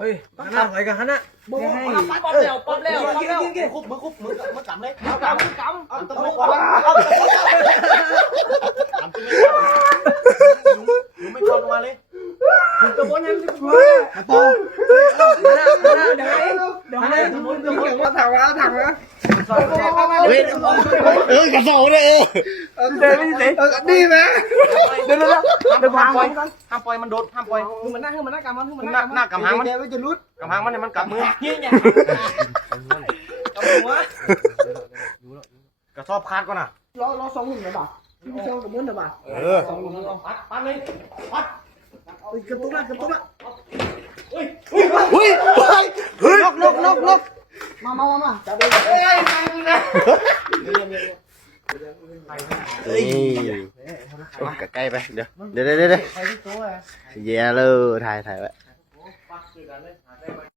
เฮ้ยนั่งอะไรกันฮะน่ะป๊อปแล้วคุบมือกำเลยกำตะโกนอยู่ไม่กำลงมาเลยตะโกนยังตะโกนโป้เดี๋ยวมาถังมากระสอบเลยเดี๋ยวนี่ไหมเดี๋ยวห้ามปล่อยมันโดดห้ามปล่อยมันหน้ากำมันหน้ากำหางมันจะรุดกำหางมันเนี่ยมันกำมือเนี่ยกำมือกระสอบขาดก่อนนะล้อสองหุ่นนะบ่าไม่ใช่กับมือนะบ่าสองหุ่นเอาปัดเลยปัดกระตุกละเฮ้ยลกมาจับเลยใกล้ไปเดี๋ยวเย่เลยถ่ายไว้